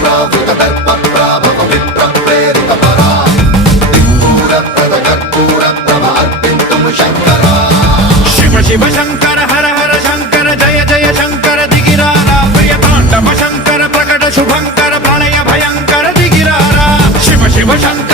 शिव शंकर हर हर शंकर जय जय शंकर दिगिरारा प्रिय तांडव शंकर प्रकट शुभंकर प्रलय भयंकर दिगिरारा शिव शिव शंकर